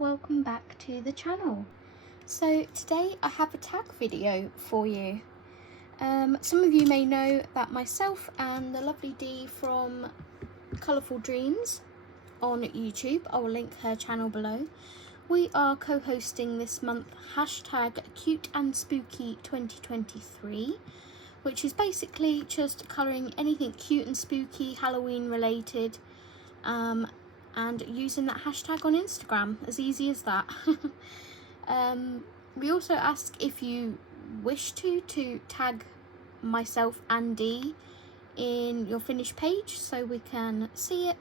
welcome back to the channel. So today I have a tag video for you. Some of you may know that myself and the lovely Dee from Colourful Dreams on YouTube, I will link her channel below, we are co-hosting this month #CuteandSpooky 2023, which is basically just colouring anything cute and spooky, Halloween related, and using that hashtag on Instagram, as easy as that. We also ask if you wish to tag myself and Dee in your finished page so we can see it.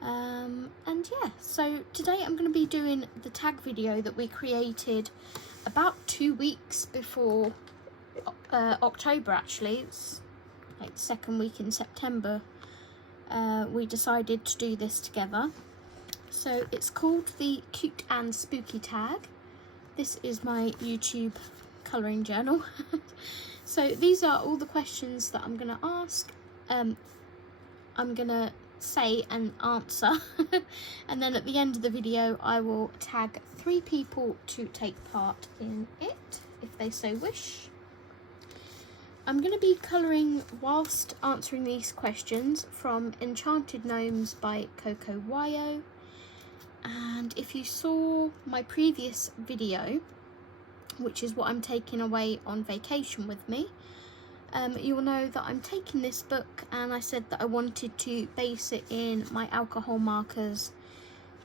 And yeah, so today I'm going to be doing the tag video that we created about 2 weeks before October. Actually, it's like the second week in September. We decided to do this together. So it's called the Cuteandspookytag. This is my YouTube colouring journal. So these are all the questions that I'm going to ask. I'm going to say and answer. And then at the end of the video I will tag 3 people to take part in it if they so wish. I'm going to be colouring whilst answering these questions from Enchanted Gnomes by Coco Wyo. And if you saw my previous video, which is what I'm taking away on vacation with me, you will know that I'm taking this book, and I said that I wanted to base it in my alcohol markers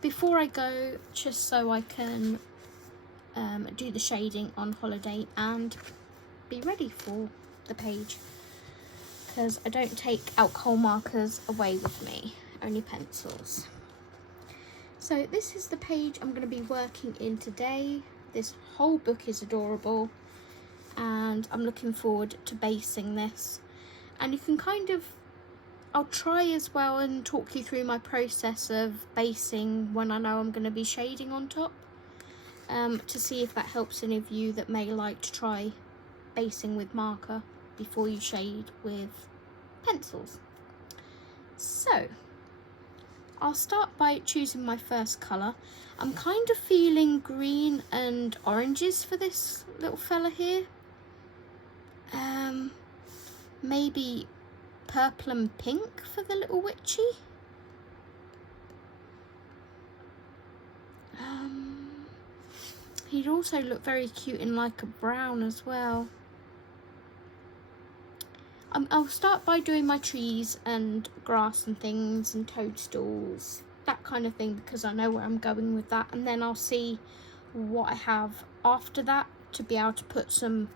before I go, just so I can do the shading on holiday and be ready for the page, because I don't take alcohol markers away with me, only pencils. So this is the page I'm going to be working in today. This whole book is adorable and I'm looking forward to basing this. And you can kind of, I'll try as well and talk you through my process of basing when I know I'm going to be shading on top, to see if that helps any of you that may like to try basing with marker before you shade with pencils. So I'll start by choosing my first colour. I'm kind of feeling green and oranges for this little fella here. Maybe purple and pink for the little witchy. He'd also look very cute in like a brown as well. I'll start by doing my trees and grass and things and toadstools, that kind of thing, because I know where I'm going with that, and then I'll see what I have after that to be able to put a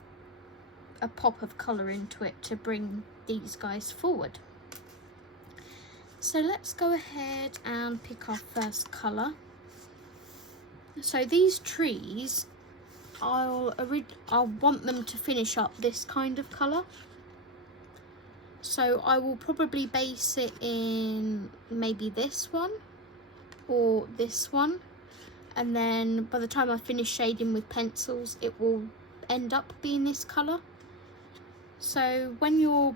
pop of colour into it to bring these guys forward. So let's go ahead and pick our first colour. So these trees, I'll want them to finish up this kind of colour. So I will probably base it in maybe this one or this one, and then by the time I finish shading with pencils it will end up being this colour. So when you're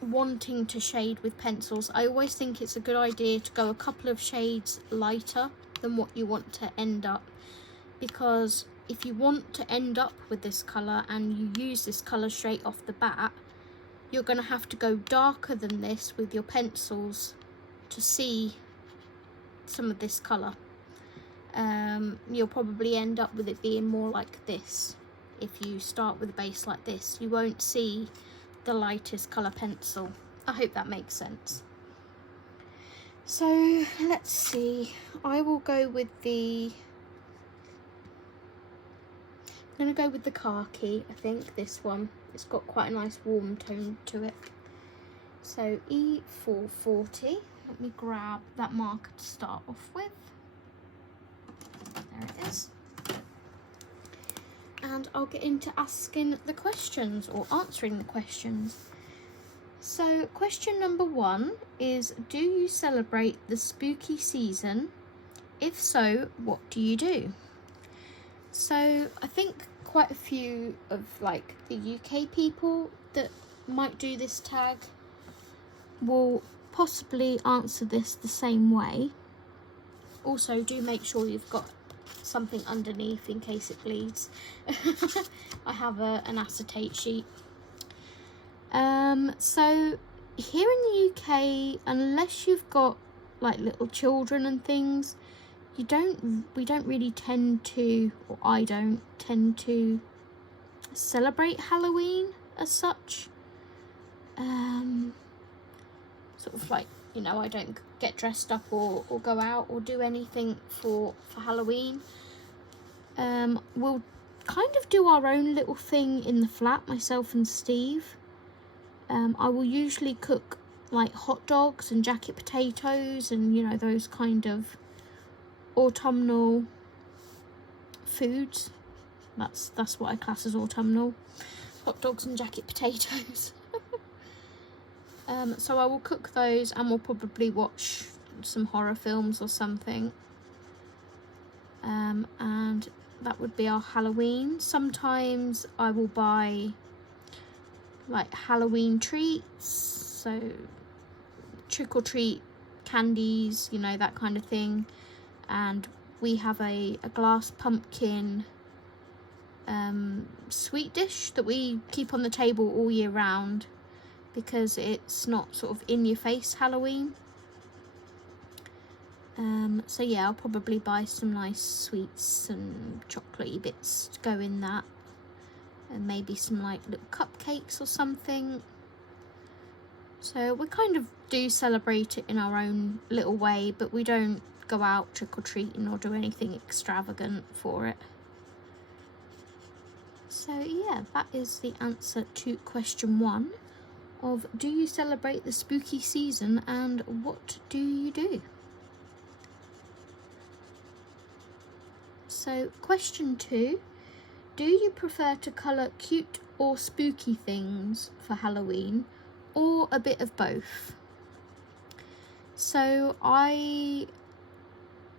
wanting to shade with pencils, I always think it's a good idea to go a couple of shades lighter than what you want to end up, because if you want to end up with this colour and you use this colour straight off the bat, you're going to have to go darker than this with your pencils to see some of this colour. You'll probably end up with it being more like this. If you start with a base like this, you won't see the lightest colour pencil. I hope that makes sense. So let's see, I will go with the, I'm going to go with the khaki, I think, this one. It's got quite a nice warm tone to it. So E440, let me grab that marker to start off with. There it is. And I'll get into asking the questions, or answering the questions. So question number 1 is, do you celebrate the spooky season? If so, what do you do? So I think quite a few of like the UK people that might do this tag will possibly answer this the same way, Also, do make sure you've got something underneath in case it bleeds. I have an acetate sheet. So here in the UK, unless you've got like little children and things, we don't really tend to, or I don't tend to celebrate Halloween as such. Sort of like, you know, I don't get dressed up or go out or do anything for Halloween. We'll kind of do our own little thing in the flat, myself and Steve. I will usually cook like hot dogs and jacket potatoes and, you know, those kind of autumnal foods. That's what I class as autumnal. Hot dogs and jacket potatoes. So I will cook those, and we'll probably watch some horror films or something. And that would be our Halloween. Sometimes I will buy like Halloween treats, so trick or treat candies, you know, that kind of thing. And we have a glass pumpkin sweet dish that we keep on the table all year round, because it's not sort of in your face Halloween. So yeah, I'll probably buy some nice sweets and chocolatey bits to go in that, and maybe some like little cupcakes or something. So we kind of do celebrate it in our own little way, but we don't go out trick-or-treating or do anything extravagant for it. So yeah, that is the answer to question 1 of, do you celebrate the spooky season and what do you do? So question 2, do you prefer to colour cute or spooky things for Halloween, or a bit of both? So I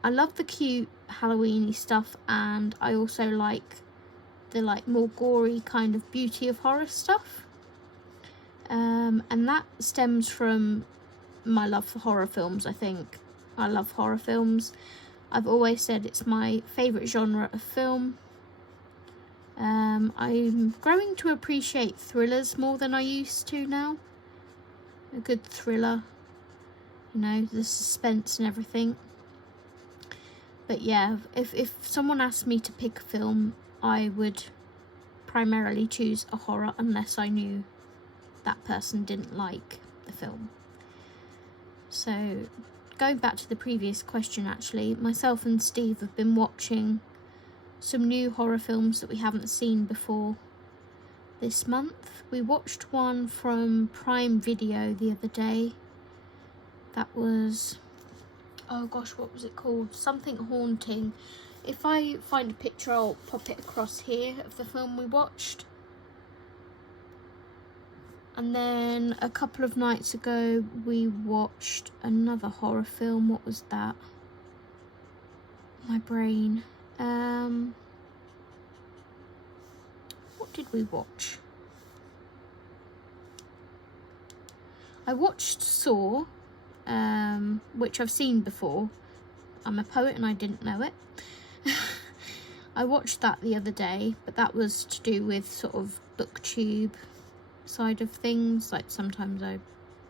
love the cute Halloweeny stuff, and I also like the like more gory kind of beauty of horror stuff. And that stems from my love for horror films, I think. I love horror films. I've always said it's my favourite genre of film. I'm growing to appreciate thrillers more than I used to now. A good thriller, you know, the suspense and everything. But yeah, if someone asked me to pick a film, I would primarily choose a horror, unless I knew that person didn't like the film. So going back to the previous question, actually, myself and Steve have been watching some new horror films that we haven't seen before this month. We watched one from Prime Video the other day. That was, oh gosh, what was it called? Something Haunting. If I find a picture, I'll pop it across here of the film we watched. And then a couple of nights ago, we watched another horror film. What was that? My brain. What did we watch? I watched Saw, which I've seen before. I'm a poet and I didn't know it. I watched that the other day, but that was to do with sort of booktube side of things. Like sometimes I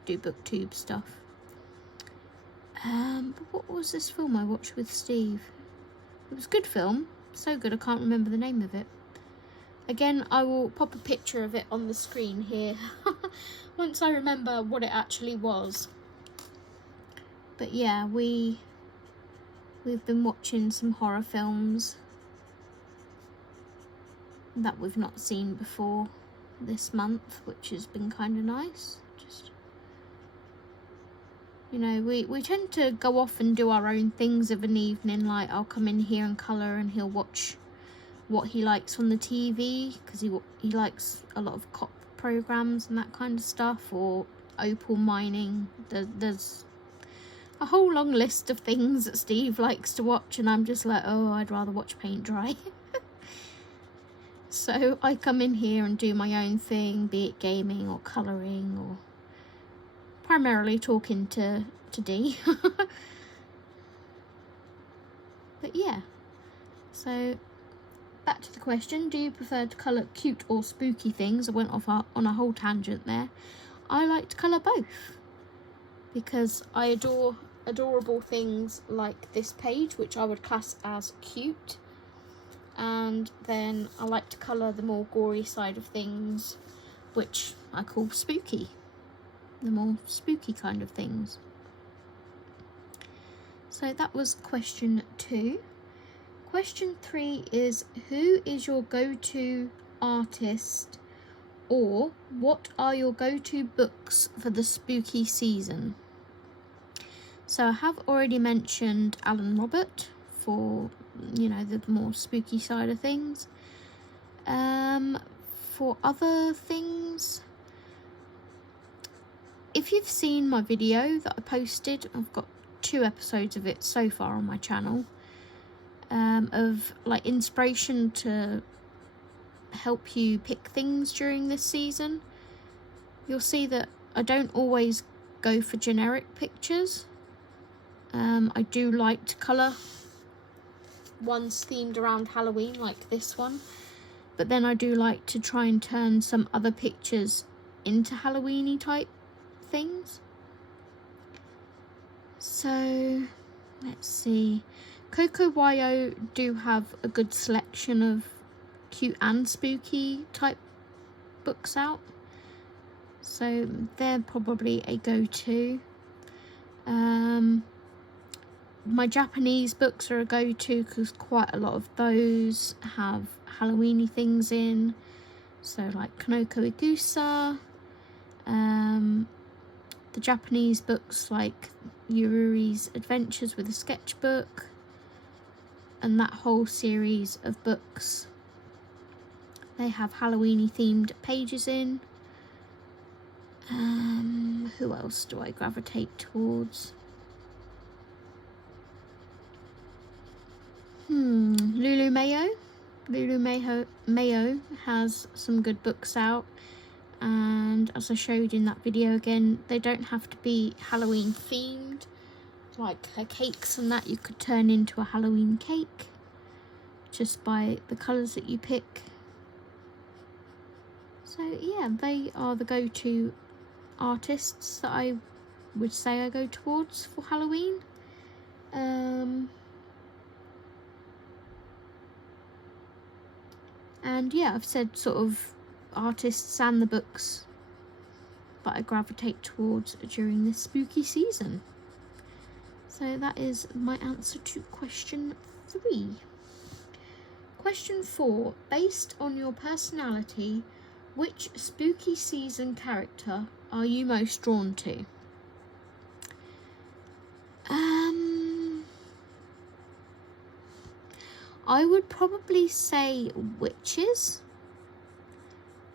do booktube stuff. But what was this film I watched with Steve? It was a good film, so good I can't remember the name of it. Again, I will pop a picture of it on the screen here once I remember what it actually was. But yeah, we've been watching some horror films that we've not seen before this month, which has been kind of nice. Just, you know, we tend to go off and do our own things of an evening. Like, I'll come in here and colour, and he'll watch what he likes on the TV, because he likes a lot of cop programs and that kind of stuff, or opal mining. There's a whole long list of things that Steve likes to watch, and I'm just like, oh, I'd rather watch paint dry. So I come in here and do my own thing, be it gaming or colouring, or primarily talking to Dee. But yeah, so back to the question, do you prefer to colour cute or spooky things? I went off on a whole tangent there. I like to colour both because I adore adorable things like this page, which I would class as cute, and then I like to colour the more gory side of things, which I call spooky, the more spooky kind of things. So that was question 2. Question 3 is, who is your go-to artist, or what are your go-to books for the spooky season? So I have already mentioned Alan Robert for, you know, the more spooky side of things. For other things, if you've seen my video that I posted, I've got 2 episodes of it so far on my channel, of like inspiration to help you pick things during this season. You'll see that I don't always go for generic pictures. I do like to colour ones themed around Halloween, like this one, but then I do like to try and turn some other pictures into Halloweeny type things. So let's see, Coco.io do have a good selection of cute and spooky type books out, so they're probably a go-to. My Japanese books are a go-to because quite a lot of those have Halloweeny things in, so like Kanoko Igusa, the Japanese books like Yuri's Adventures with a Sketchbook, and that whole series of books, they have Halloweeny themed pages in. Who else do I gravitate towards? Lulu Mayo has some good books out, and as I showed in that video again, they don't have to be Halloween themed. Like her cakes and that, you could turn into a Halloween cake just by the colours that you pick. So yeah, they are the go-to artists that I would say I go towards for Halloween. And yeah, I've said sort of artists and the books that I gravitate towards during this spooky season. So that is my answer to question 3. Question 4, based on your personality, which spooky season character are you most drawn to? I would probably say witches,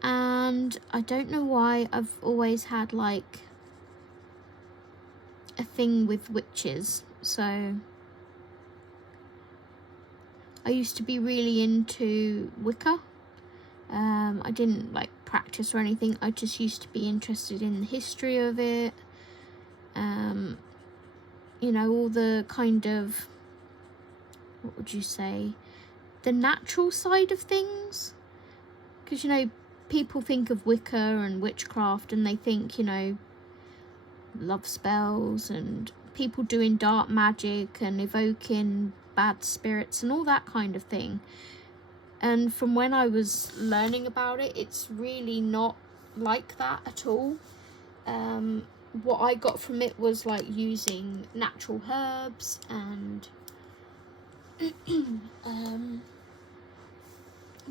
and I don't know why I've always had like a thing with witches. So I used to be really into Wicca. I didn't like practice or anything, I just used to be interested in the history of it. You know, all the kind of, what would you say, the natural side of things, because you know, people think of Wicca and witchcraft and they think, you know, love spells and people doing dark magic and evoking bad spirits and all that kind of thing. And from when I was learning about it, it's really not like that at all. What I got from it was like using natural herbs and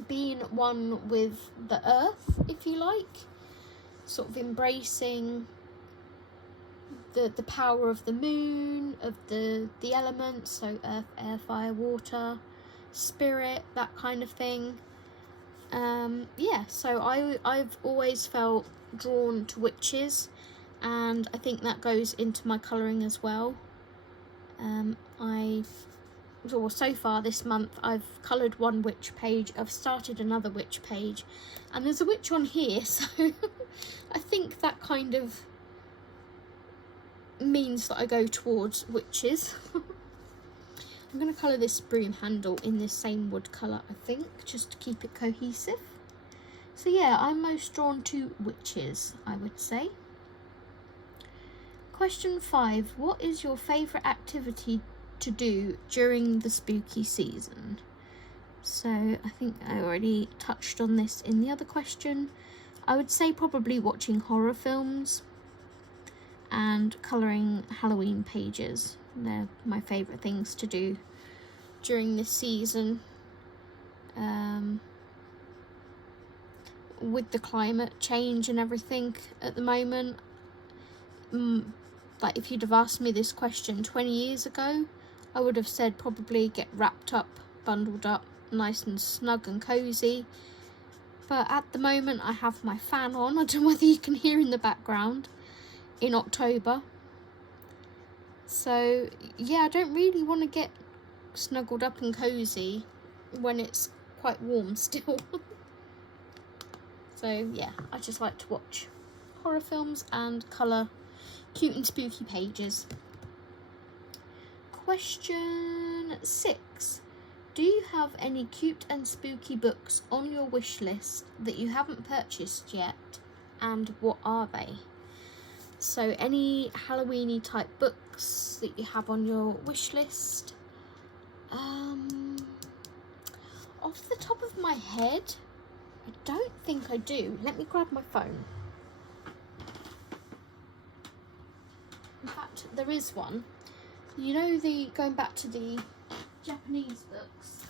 being one with the earth, if you like, sort of embracing the power of the moon, of the elements, so earth, air, fire, water, spirit, that kind of thing. Yeah, so I've always felt drawn to witches, and I think that goes into my colouring as well. So far this month I've coloured one witch page, I've started another witch page, and there's a witch on here, so I think that kind of means that I go towards witches. I'm going to colour this broom handle in this same wood colour, I think, just to keep it cohesive. So yeah, I'm most drawn to witches, I would say. Question 5. What is your favourite activity to do during the spooky season? So I think I already touched on this in the other question. I would say probably watching horror films and colouring Halloween pages. They're my favourite things to do during this season. With the climate change and everything at the moment, like if you'd have asked me this question 20 years ago, I would have said probably get wrapped up, bundled up, nice and snug and cosy. But at the moment I have my fan on, I don't know whether you can hear in the background, in October. So yeah, I don't really want to get snuggled up and cosy when it's quite warm still. So yeah, I just like to watch horror films and colour cute and spooky pages. Question 6. Do you have any cute and spooky books on your wish list that you haven't purchased yet, and what are they? So any Halloweeny type books that you have on your wish list? Off the top of my head, I don't think I do. Let me grab my phone. In fact, there is one. You know, going back to the Japanese books,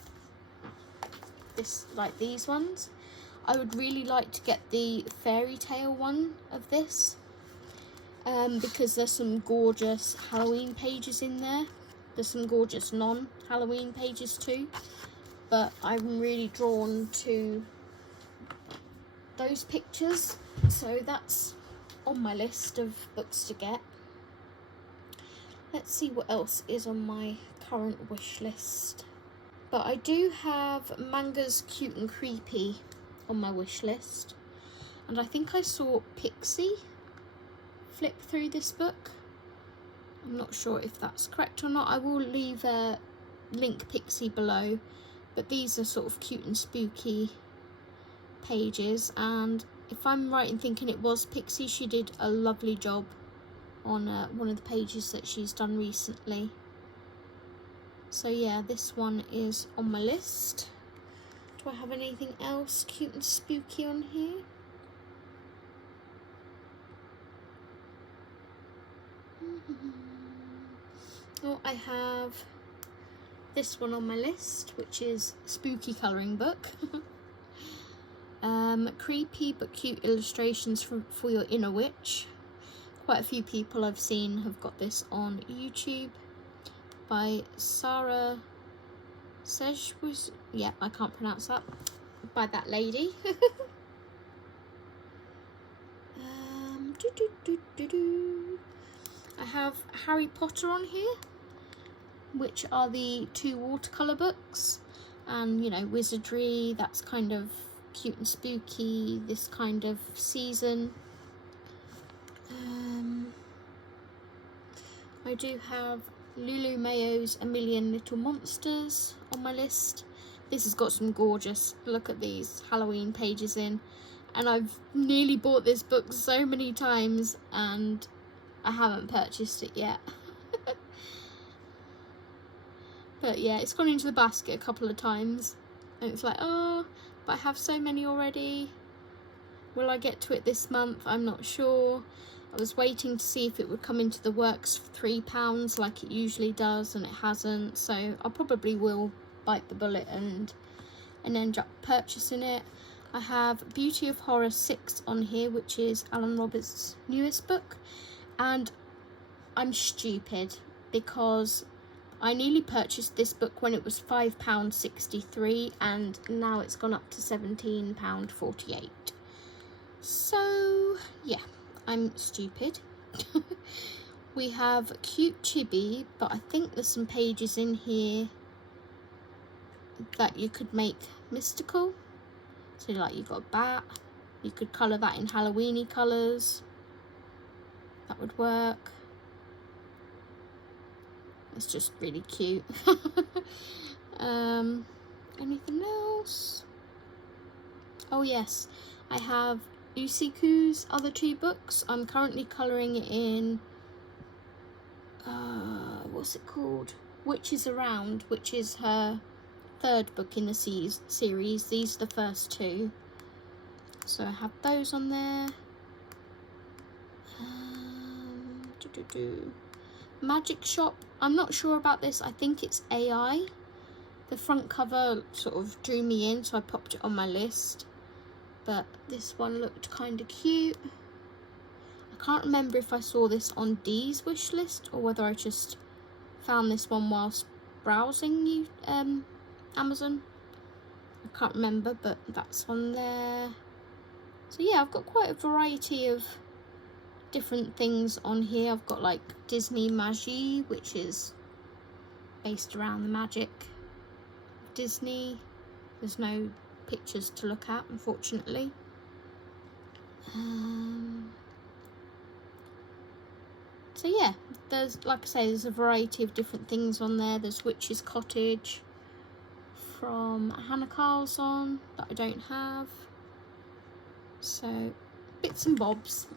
like these ones, I would really like to get the fairy tale one of this, because there's some gorgeous Halloween pages in there. There's some gorgeous non-Halloween pages too, but I'm really drawn to those pictures, so that's on my list of books to get. Let's see what else is on my current wish list. But I do have mangas Cute and Creepy on my wish list, and I think I saw Pixie flip through this book. I'm not sure if that's correct or not. I will leave a link Pixie below, but these are sort of cute and spooky pages, and if I'm right in thinking it was Pixie, she did a lovely job on one of the pages that she's done recently. So yeah, this one is on my list. Do I have anything else cute and spooky on here? Oh, I have this one on my list, which is Spooky Colouring Book. Creepy but cute illustrations for your inner witch. Quite a few people I've seen have got this on YouTube by Sarah Sej. Yeah, I can't pronounce that. By that lady. I have Harry Potter on here, which are the 2 watercolour books, and you know, wizardry, that's kind of cute and spooky this kind of season. I do have Lulu Mayo's A Million Little Monsters on my list. This has got some gorgeous, look at these Halloween pages in, and I've nearly bought this book so many times and I haven't purchased it yet. But yeah, it's gone into the basket a couple of times and it's like, oh, but I have so many already. Will I get to it this month? I'm not sure. I was waiting to see if it would come into the works for £3 like it usually does, and it hasn't, so I probably will bite the bullet and end up purchasing it. I have Beauty of Horror 6 on here, which is Alan Roberts' newest book, and I'm stupid because I nearly purchased this book when it was £5.63 and now it's gone up to £17.48. So yeah, I'm stupid. We have Cute Chibi, but I think there's some pages in here that you could make mystical. So like you've got a bat, you could colour that in Halloweeny colours. That would work. It's just really cute. Anything else? Oh yes, I have Usiku's other 2 books. I'm currently colouring in, what's it called? Witches Around, which is her 3rd book in the series. These are the first 2. So I have those on there. Magic Shop. I'm not sure about this. I think it's AI. The front cover sort of drew me in, so I popped it on my list. But this one looked kind of cute. I can't remember if I saw this on Dee's wish list or whether I just found this one whilst browsing Amazon. I can't remember, but that's on there. So yeah, I've got quite a variety of different things on here. I've got like Disney Magie, which is based around the magic of Disney. There's no pictures to look at, unfortunately. So yeah, there's, like I say, there's a variety of different things on there. There's Witch's Cottage from Hannah Carlson that I don't have. So bits and bobs.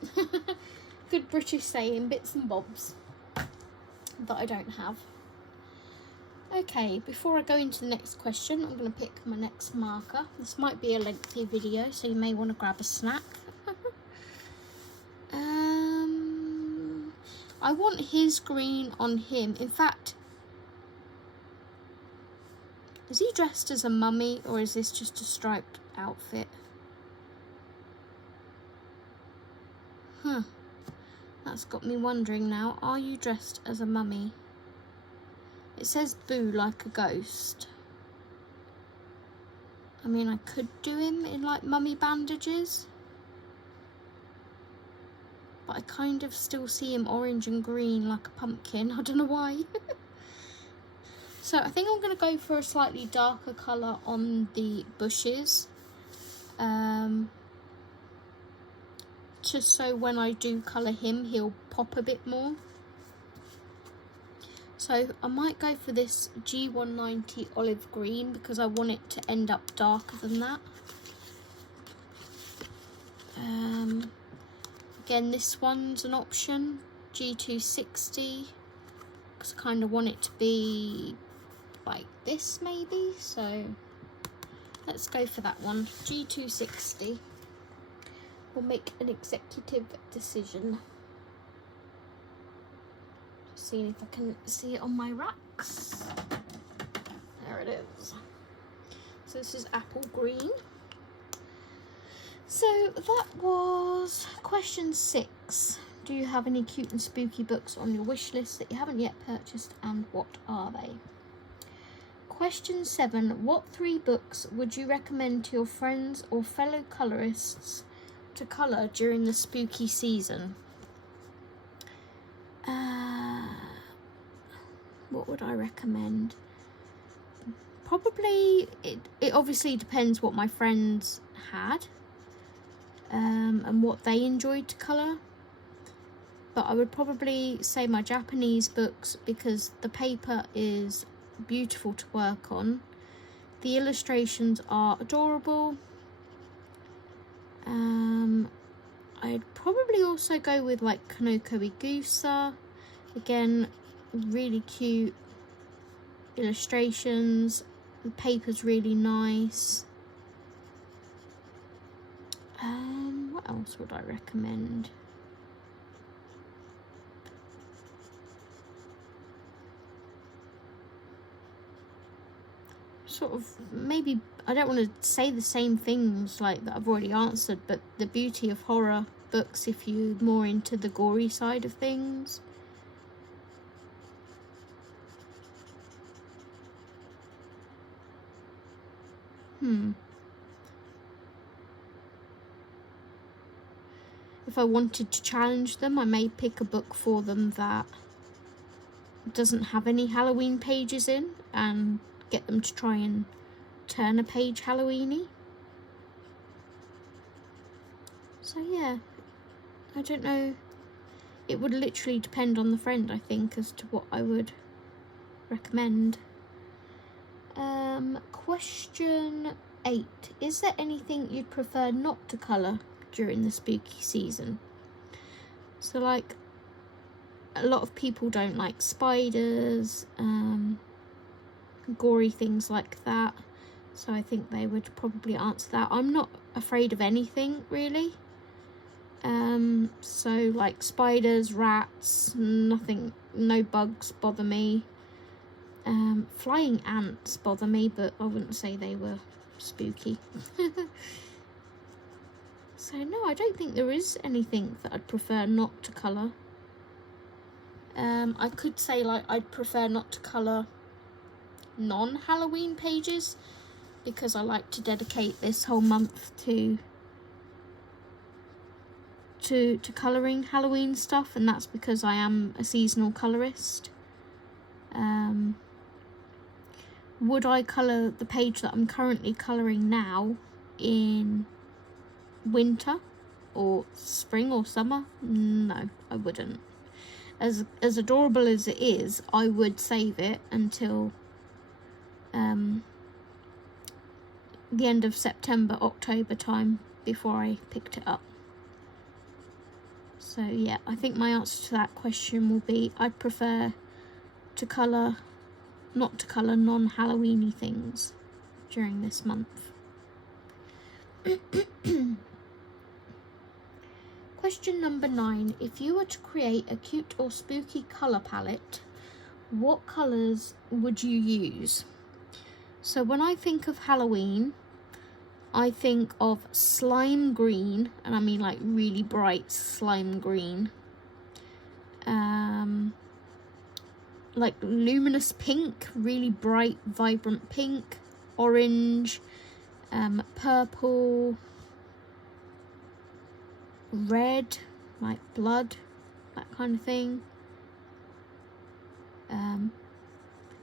Good British saying, bits and bobs that I don't have. Okay, before I go into the next question, I'm going to pick my next marker. This might be a lengthy video, so you may want to grab a snack. I want his green on him. In fact, is he dressed as a mummy or is this just a striped outfit? That's got me wondering now. Are you dressed as a mummy? It says boo like a ghost. I mean, I could do him in like mummy bandages, but I kind of still see him orange and green like a pumpkin. I don't know why. So I think I'm going to go for a slightly darker colour on the bushes. Just so when I do colour him, he'll pop a bit more. So I might go for this G190 olive green because I want it to end up darker than that. Again, this one's an option, G260, because I kind of want it to be like this maybe. So let's go for that one, G260. We'll make an executive decision. Just seeing if I can see it on my racks. There it is. So this is apple green. So that was question 6. Do you have any cute and spooky books on your wish list that you haven't yet purchased, and what are they? Question 7. What 3 books would you recommend to your friends or fellow colourists to colour during the spooky season? What would I recommend? Probably, it obviously depends what my friends had and what they enjoyed to colour. But I would probably say my Japanese books because the paper is beautiful to work on. The illustrations are adorable. I'd probably also go with like Kanoko Igusa. Again, really cute illustrations. The paper's really nice. What else would I recommend? Sort of, maybe, I don't want to say the same things like that I've already answered, but the Beauty of Horror books if you're more into the gory side of things. If I wanted to challenge them, I may pick a book for them that doesn't have any Halloween pages in and get them to try and turn a page Halloween-y. So yeah, I don't know. It would literally depend on the friend, I think, as to what I would recommend. Question 8. Is there anything you'd prefer not to colour during the spooky season? So like, a lot of people don't like spiders, gory things like that. So I think they would probably answer that. I'm not afraid of anything really. So like spiders, rats, nothing, no bugs bother me. Flying ants bother me, but I wouldn't say they were spooky. So no, I don't think there is anything that I'd prefer not to colour. I could say like I'd prefer not to colour non-Halloween pages, because I like to dedicate this whole month to colouring Halloween stuff, and that's because I am a seasonal colourist. Would I colour the page that I'm currently colouring now in winter or spring or summer? No, I wouldn't. As adorable as it is, I would save it until the end of September, October time before I picked it up. So yeah, I think my answer to that question will be I'd prefer to not to colour non-Halloweeny things during this month. Question number 9. If you were to create a cute or spooky colour palette, what colours would you use? So when I think of Halloween, I think of slime green, and I mean like really bright slime green. Like luminous pink, really bright, vibrant pink, orange, purple, red, like blood, that kind of thing. And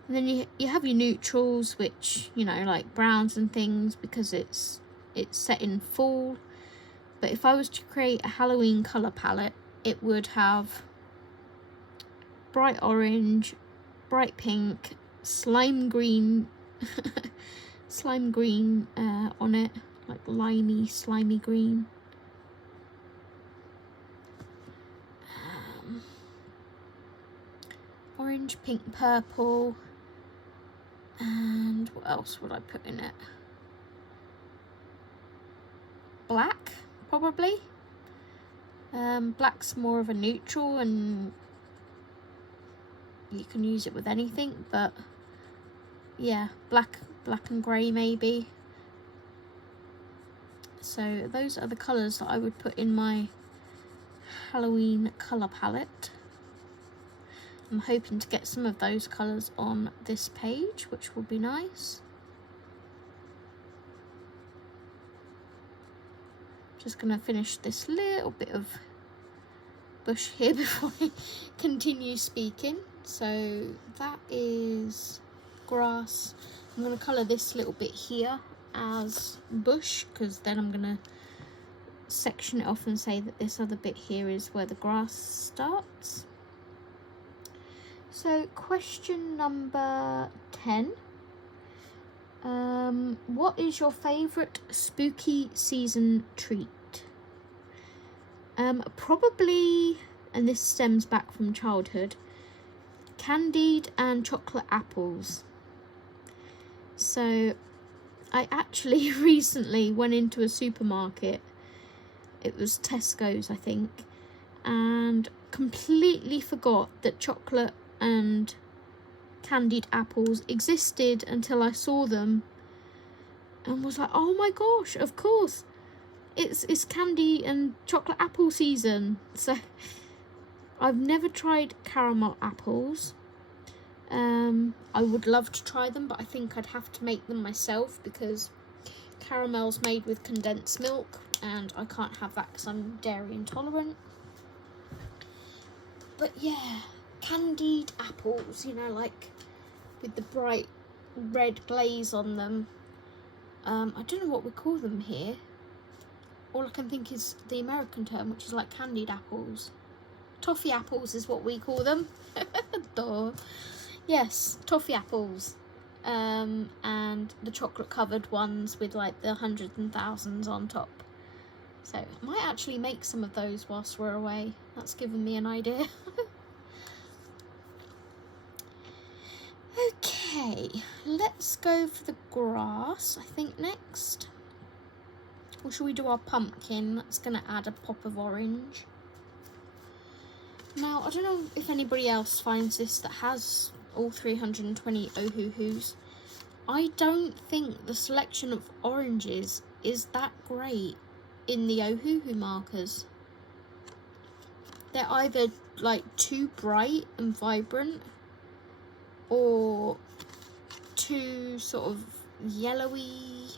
then you have your neutrals, which, you know, like browns and things, because it's set in fall. But if I was to create a Halloween colour palette, it would have bright orange, bright pink, slime green, slime green on it, like slimy green. Orange, pink, purple, and what else would I put in it? Black, probably. Black's more of a neutral, and you can use it with anything, but yeah, black and grey maybe. So those are the colours that I would put in my Halloween colour palette. I'm hoping to get some of those colours on this page, which will be nice. Just going to finish this little bit of bush here before I continue speaking. So that is grass. I'm going to colour this little bit here as bush, because then I'm going to section it off and say that this other bit here is where the grass starts. So question number 10. What is your favourite spooky season treat? Probably, and this stems back from childhood, candied and chocolate apples. So I actually recently went into a supermarket, it was Tesco's I think, and completely forgot that chocolate and candied apples existed until I saw them and was like, oh my gosh, of course, it's candy and chocolate apple season. So I've never tried caramel apples. I would love to try them, but I think I'd have to make them myself, because caramel's made with condensed milk and I can't have that because I'm dairy intolerant. But yeah, candied apples, you know, like with the bright red glaze on them. I don't know what we call them here. All I can think is the American term, which is like candied apples. Toffee apples is what we call them. Duh. Yes, toffee apples. And the chocolate covered ones with like the hundreds and thousands on top. So I might actually make some of those whilst we're away. That's given me an idea. Okay, let's go for the grass, I think, next. Or should we do our pumpkin? That's going to add a pop of orange. Now, I don't know if anybody else finds this that has all 320 Ohuhus. I don't think the selection of oranges is that great in the Ohuhu markers. They're either like too bright and vibrant or too sort of yellowy.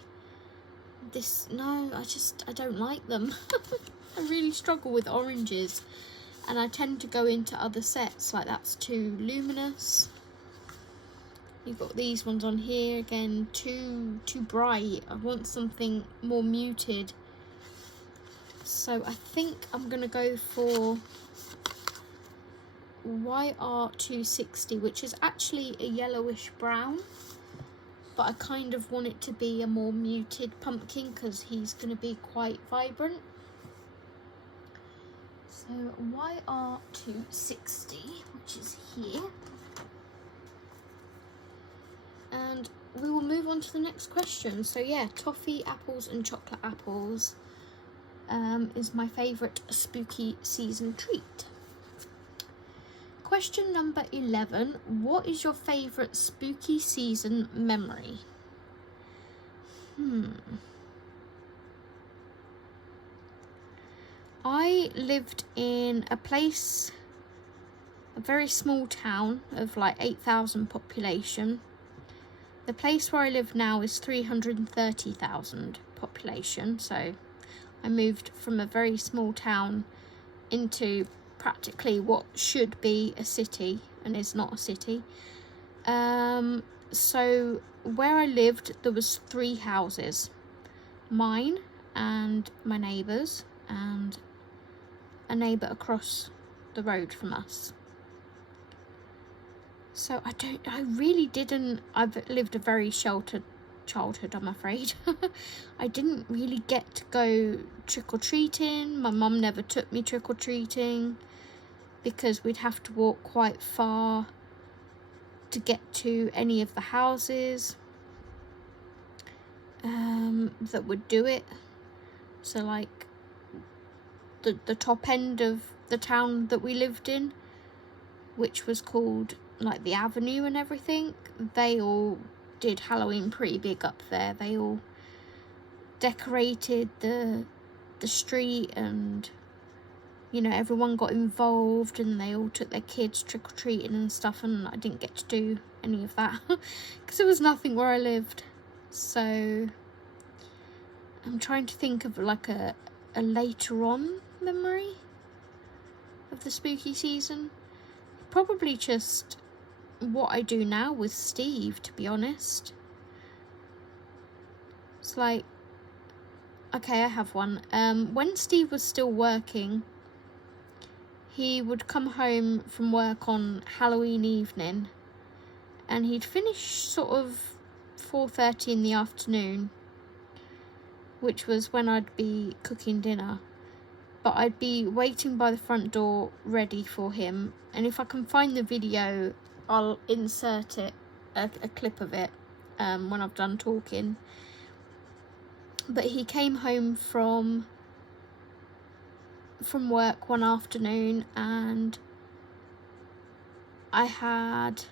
I don't like them. I really struggle with oranges, and I tend to go into other sets like that's too luminous. You've got these ones on here again, too bright. I want something more muted. So I think I'm gonna go for YR260, which is actually a yellowish brown, but I kind of want it to be a more muted pumpkin because he's gonna be quite vibrant. So YR260, which is here. And we will move on to the next question. So yeah, toffee apples and chocolate apples is my favourite spooky season treat. Question number 11. What is your favourite spooky season memory? I lived in a place, a very small town of like 8,000 population. The place where I live now is 330,000 population, so I moved from a very small town into practically what should be a city and is not a city. So where I lived, there was 3 houses, mine and my neighbour's and a neighbour across the road from us. So I've lived a very sheltered childhood, I'm afraid. I didn't really get to go trick-or-treating. My mum never took me trick-or-treating because we'd have to walk quite far to get to any of the houses that would do it. So like the top end of the town that we lived in, which was called like the Avenue and everything, they all did Halloween pretty big up there. They all decorated the street, and you know, everyone got involved and they all took their kids trick-or-treating and stuff, and I didn't get to do any of that because there was nothing where I lived. So I'm trying to think of like a later on memory of the spooky season. Probably just what I do now with Steve, to be honest. It's like, okay, I have one. When Steve was still working, he would come home from work on Halloween evening and he'd finish sort of 4:30 in the afternoon, which was when I'd be cooking dinner. But I'd be waiting by the front door ready for him, and if I can find the video, I'll insert it, a clip of it, when I've done talking. But he came home from work one afternoon, and I had,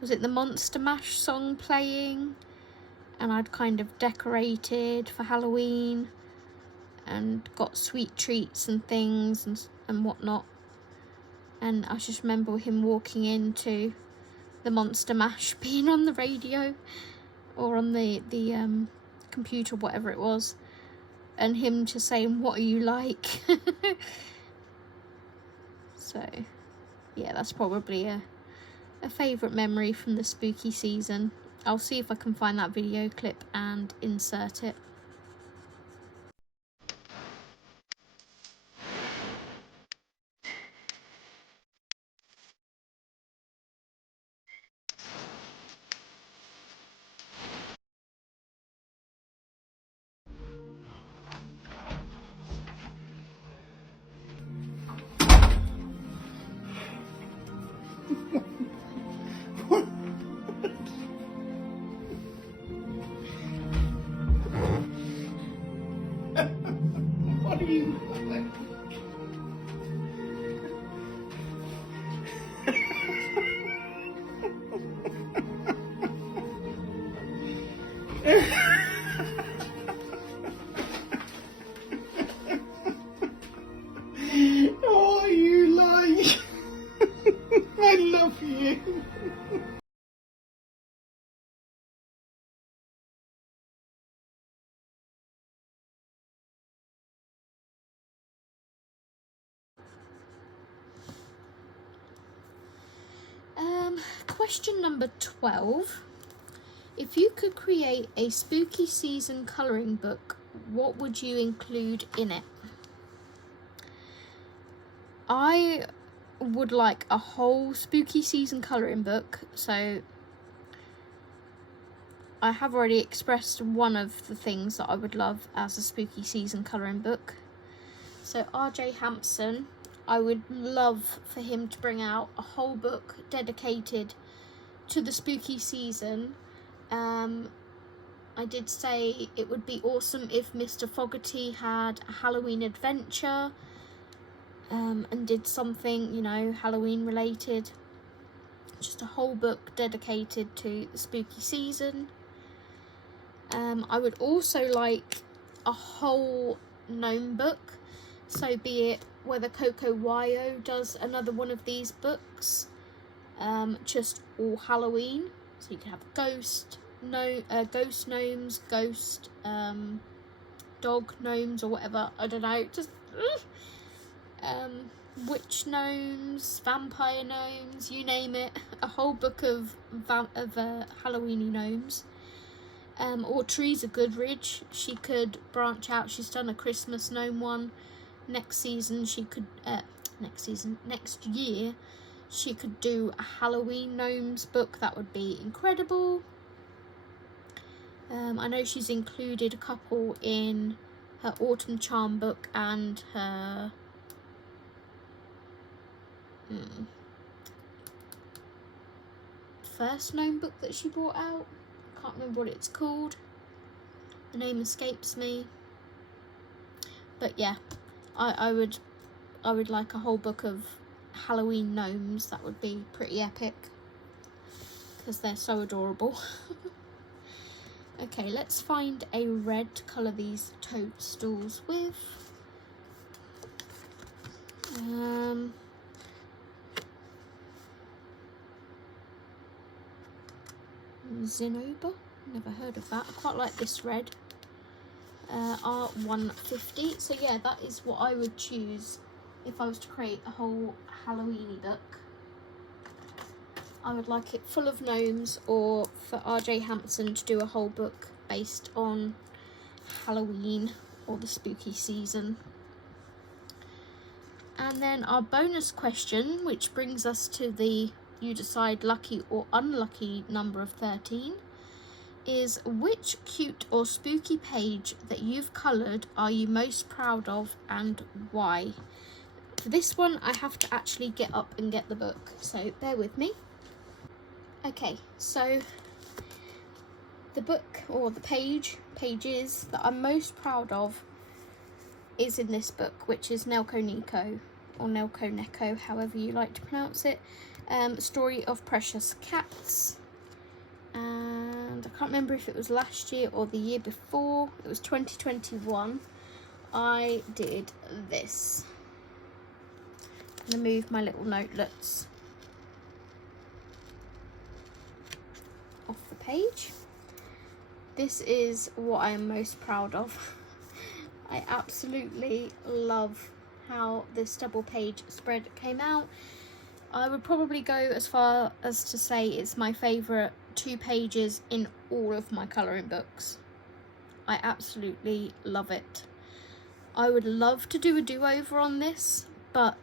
was it the Monster Mash song playing, and I'd kind of decorated for Halloween and got sweet treats and things and whatnot. And I just remember him walking into the Monster Mash being on the radio or on the computer, whatever it was, and him just saying, "What are you like?" So yeah, that's probably a favourite memory from the spooky season. I'll see if I can find that video clip and insert it. Question number 12. If you could create a spooky season colouring book, what would you include in it? I would like a whole spooky season colouring book, so I have already expressed one of the things that I would love as a spooky season colouring book. So RJ Hampson, I would love for him to bring out a whole book dedicated to the spooky season. I did say it would be awesome if Mr. Fogarty had a Halloween adventure and did something, you know, Halloween related. Just a whole book dedicated to the spooky season. I would also like a whole gnome book, so be it whether Coco Wyo does another one of these books, just all Halloween, so you can have ghost gnomes, ghost dog gnomes or whatever, I don't know, just witch gnomes, vampire gnomes, you name it, a whole book of Halloweeny gnomes. Or Teresa Goodridge, she could branch out. She's done a Christmas gnome one. Next season she could, next year she could do a Halloween gnomes book. That would be incredible. I know she's included a couple in her Autumn Charm book and her first gnome book that she brought out. Can't remember what it's called. The name escapes me. But yeah, I would like a whole book of Halloween gnomes. That would be pretty epic because they're so adorable. Okay, let's find a red to colour these toadstools with. Zinnober, never heard of that. I quite like this red. R150. So yeah, that is what I would choose if I was to create a whole Halloweeny book. I would like it full of gnomes, or for RJ Hampson to do a whole book based on Halloween or the spooky season. And then our bonus question, which brings us to the you decide lucky or unlucky number of 13, is which cute or spooky page that you've coloured are you most proud of and why? For this one I have to actually get up and get the book, so bear with me. Okay, so the book or the pages that I'm most proud of is in this book, which is Nelko Nico, or Nelko Neko, however you like to pronounce it. Story of Precious Cats, and I can't remember if it was last year or the year before. It was 2021. I did this. I'm going to move my little notelets off the page. This is what I am most proud of. I absolutely love how this double page spread came out. I would probably go as far as to say it's my favourite 2 pages in all of my colouring books. I absolutely love it. I would love to do a do-over on this, but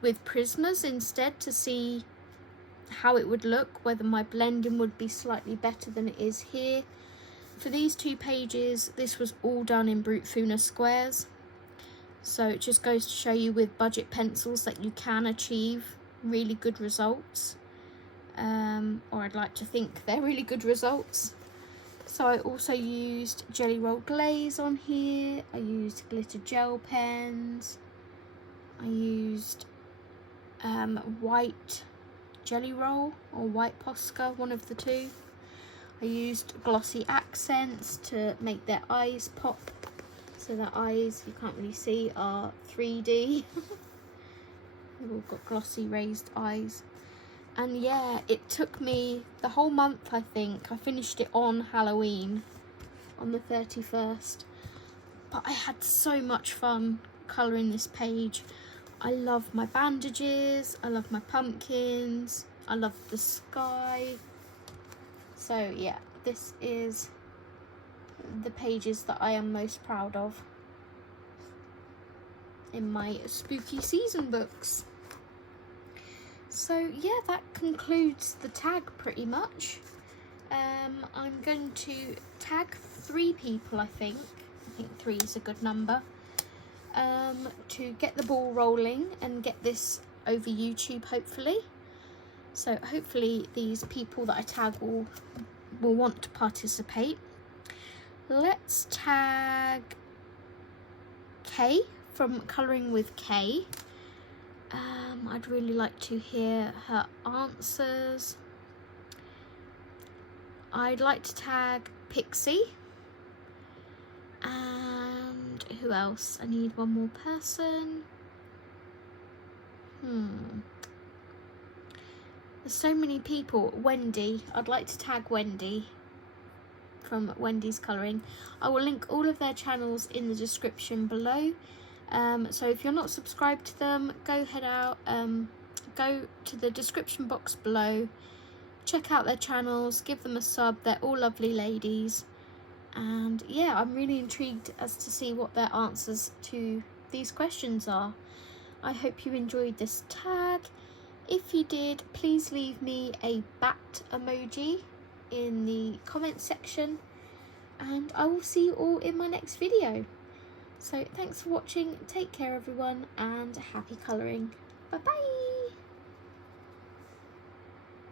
with Prismas instead, to see how it would look, whether my blending would be slightly better than it is here. For these 2 pages, this was all done in Brute Funa squares. So it just goes to show you with budget pencils that you can achieve really good results, or I'd like to think they're really good results. So I also used Jelly Roll Glaze on here, I used glitter gel pens, I used white Jelly Roll or white Posca, one of the two. I used glossy accents to make their eyes pop, so their eyes, you can't really see, are 3D. They've all got glossy raised eyes. And yeah, it took me the whole month, I think. I finished it on Halloween, on the 31st. But I had so much fun colouring this page. I love my bandages, I love my pumpkins, I love the sky. So yeah, this is the pages that I am most proud of in my spooky season books. So yeah, that concludes the tag pretty much. I'm going to tag 3 people, I think 3 is a good number, to get the ball rolling and get this over YouTube, hopefully. So hopefully these people that I tag will want to participate. Let's tag Kay from Colouring with Kay. I'd really like to hear her answers. I'd like to tag Pixie. And who else? I need one more person. There's so many people. Wendy. I'd like to tag Wendy from Wendy's Colouring. I will link all of their channels in the description below. So if you're not subscribed to them, go to the description box below, check out their channels, give them a sub. They're all lovely ladies. And yeah, I'm really intrigued as to see what their answers to these questions are. I hope you enjoyed this tag. If you did, please leave me a bat emoji in the comment section, and I will see you all in my next video. So thanks for watching, take care everyone, and happy colouring. Bye bye.